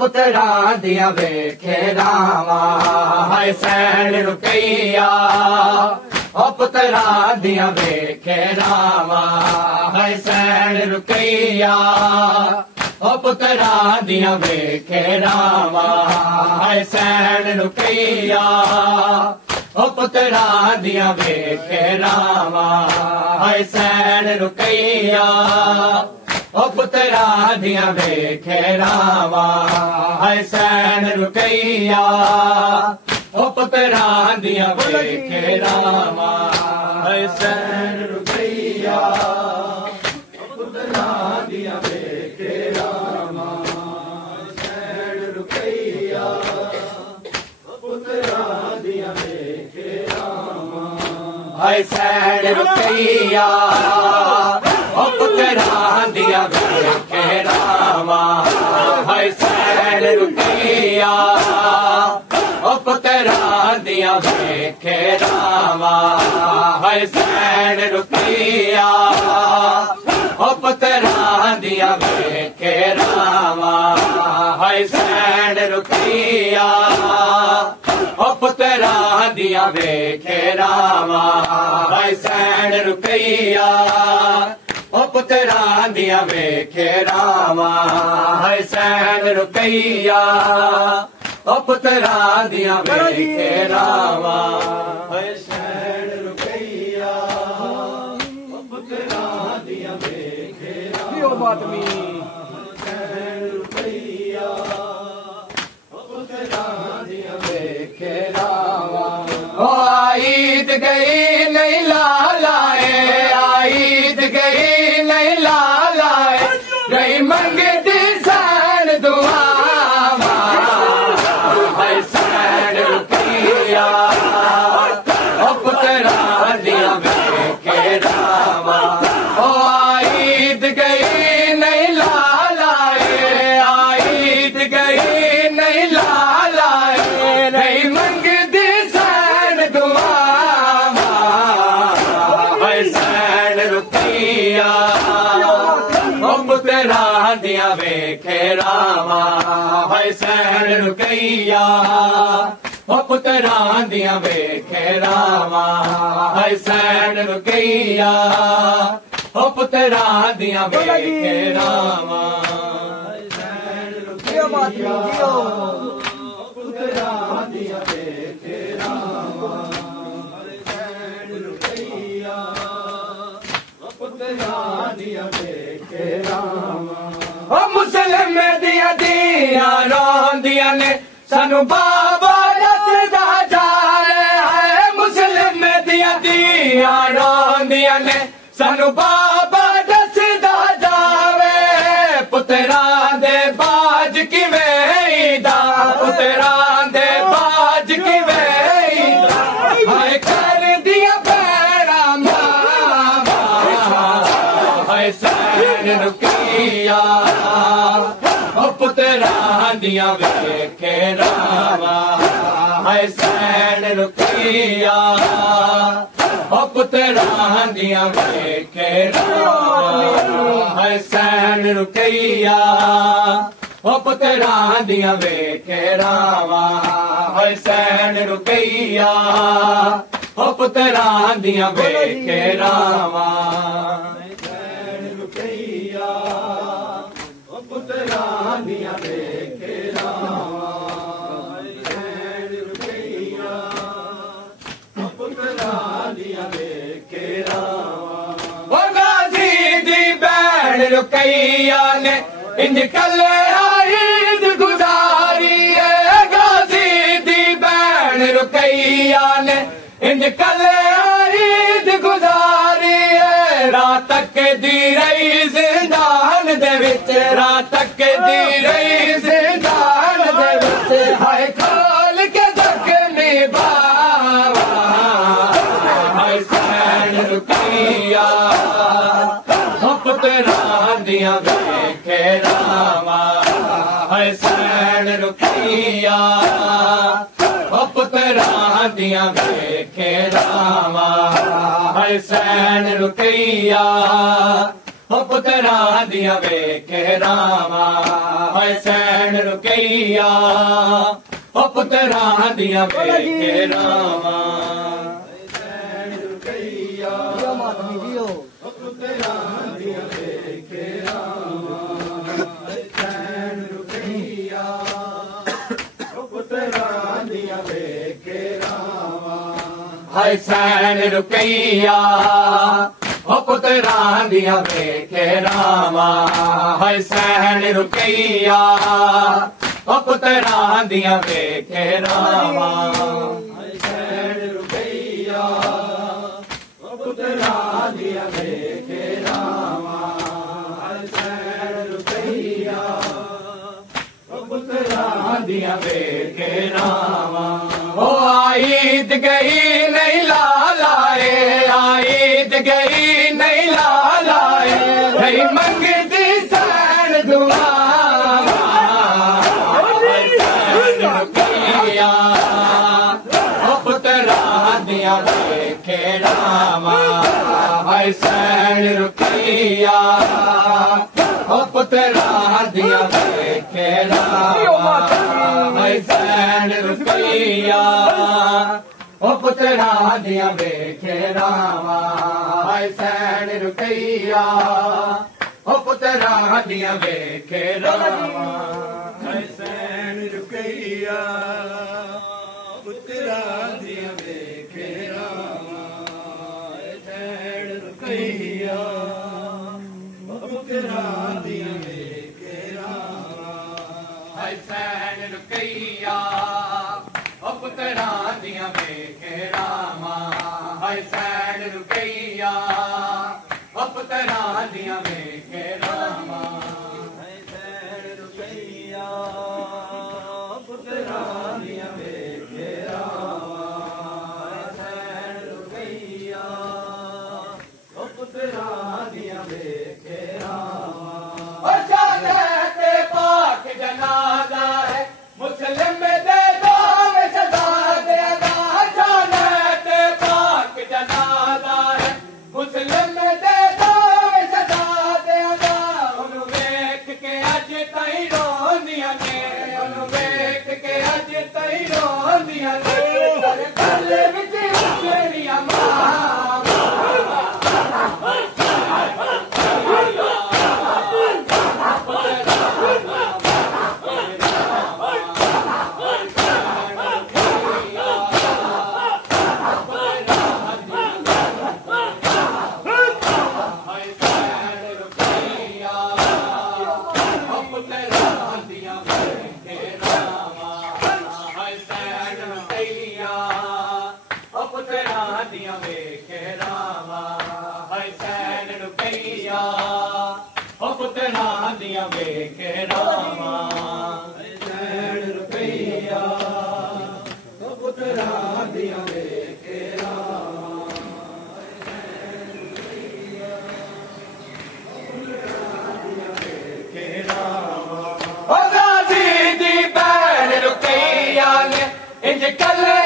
पुतरा दिया वेखे रामा हाय सैन रुपैया ओ पुतरा दिया वेखे रामा हाय सैन रुपैया ओ पुतरा दिया वेखे रामा हाय सैन रुपैया ओ पुतरा दिया वेखे रामा हाय सैन रुपैया ओ पुतरा दिया वेखे रामा हाय सैन रुपैया ओ पुतरा दिया वेखे रामा हाय सैन रुपैया ओ पुतरा दिया वेखे रामा सैन रुपैया ओ पुतरा दिया वेखे रामा हाय सैन रुपैया ओ पुतरा दिया वेखे रामा हाय सैन रुपैया ओ पुतरा दिया वेखे रामा हाय सैन रुपैया ओ पुतरा दिया वेखे रामा हाय सैन रुपैया ओ पुतरा दिया वेखे रामा हाय सैन रुपैया ओ पुतरा दिया वेखे रामा हाय सैन रुपैया ओ पुतरा दिया वेखे रामा हाय सैन रुपैया ओ पुतरा दिया वेखे रामा सैन रुपैया ओ पुतरा दिया वेखे रामा ओ ईद गई नहीं लालाए ईद गई नहीं लालाए गई मंगती सैन दुआ हाय सैन रुपैया ओ पुतरा दिया वेखे रामा ओ ईद गई नहीं लालाए ईद गई नहीं लालाए नहीं मंगती सैन दुआ हाय सैन रुपैया ओ पुतरा दिया वेखे रामा हाय सैन रुपैया ओ पुतरा दिया वेखे रामा हाय सैन रुपैया ओ पुतरा दिया वेखे रामा हाय सैन रुपैया ओ पुतरा दिया वेखे रामा हाय सैन रुपैया ओ पुतरा दिया वेखे रामा ओ मुसलम दिया दिया रोंदिया ने सानू बाबा दसदा जाए है मुसलम दिया दिया रोंदिया ने सानू बाबा दसदा जावे पुतरा दे बाज किवें दा पुतरा दे बाज किवें दा हाय कर दिया पैरा मावा हाय सैन रुपैया ओ पुतरा दिया वेखे रामा हुसैन रुकैया ओ पुत्रां दियां वेखे रावां हुसैन रुकैया ओ पुत्रां दियां वेखे रावां हुसैन रुकैया ओ पुत्रां दियां वेखे रावां हुसैन रुकैया ओ पुत्रां दियां वेखे रावां हुसैन रुकैया ओ पुत्रां दियां वेखे रावां ओ गाजी दी भैण रुकैया ने इंज कले ईद गुजारी है गाजी दी भैण रुकैया ने इंज कले ईद गुजारी है रात दी रही जिंदान दे विच रात दी रही जिंदान दे विच हाय खोल के जख्मी बावा हुसैन रुकैया पुत्रां दियां वेखे रावां हुसैन रुकैया ओ पुत्रां दियां वेखे रावां हुसैन रुकैया ओ पुत्रां दियां वेखे रावां हुसैन रुकैया ओ पुत्रां दियां वेखे रावां हुसैन रुकैया हुसैन रुकैया ओ पुत्रां दियां वेखे रावां हुसैन रुकैया ओ पुत्रां दियां वेखे रावां हुसैन रुकैया ओ पुत्रां दियां वेखे रावां हुसैन रुकैया ओ पुत्रां दियां वेखे रावां ओ ईद गई नहीं लालाए ईद गई नहीं लालाए नहीं मंगती सैन दुआ रुकैया ओ पुत्रां दियां वेखे रावां हुसैन रुकैया ओ पुत्रां दियां वेखे रावां हुसैन रुकैया ओ पुत्रां दियां वेखे रावां हुसैन रुकैया ओ पुत्रां दियां वेखे रावां हुसैन रुकैया पुत्रां दियां वेखे रावां हुसैन रुकैया ओ पुत्रां दियां वेखे रावां हुसैन रुकैया ओ पुत्रां दियां वेखे रावां हुसैन रुकैया ओ पुत्रां दियां वेखे रावां हुसैन रुकैया ओ पुत्रां दियां वेखे रावां हुसैन रुकैया ओ पुत्रां दियां वेखे रावां ओ शादे पाक जनाजा है मुस्लिम दे मुस्लिम दे दो सदा देगा उन्हें वेख के अज ताई रोंदियां ने उन्हें वेख के अज ताई रोंदियां ने गल विच तेरियां मां पुत्रां दियां वेखे रावां हुसैन रुकैया ओ पुत्रां दियां वेखे रावां हुसैन रुकैया ओ पुत्रां दियां वेखे रावां ओ गाजी दी भैण रुकैया ने इंज कले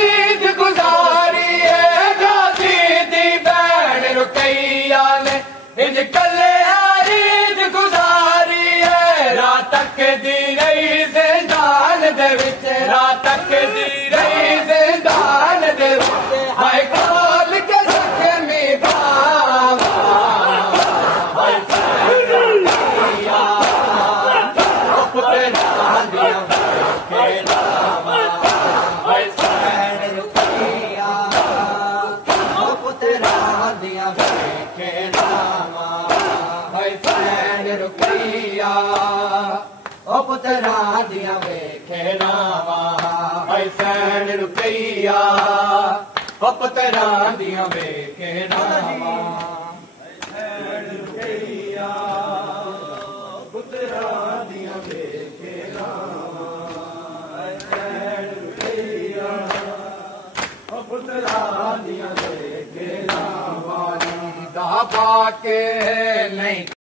ईद गुजारी है गाजी दी भैन रुकैया ने इंज कले ईद गुजारी है रात तक दी रही जिंदान दे विच रात तक दी रही जिंदान दे विच हाय खोल के जख्मी बावा हाय रुकैया पुत्रा दिया खेलावा हाय रुकैया पुत्रा दिया खेलावा हाय रुकैया ओ पुत्रा दिया खेलावा हाय रुकैया ओ पुत्रा दिया खेलावा रुकैया पुत्रा दिया पुत्रा दिया के नहीं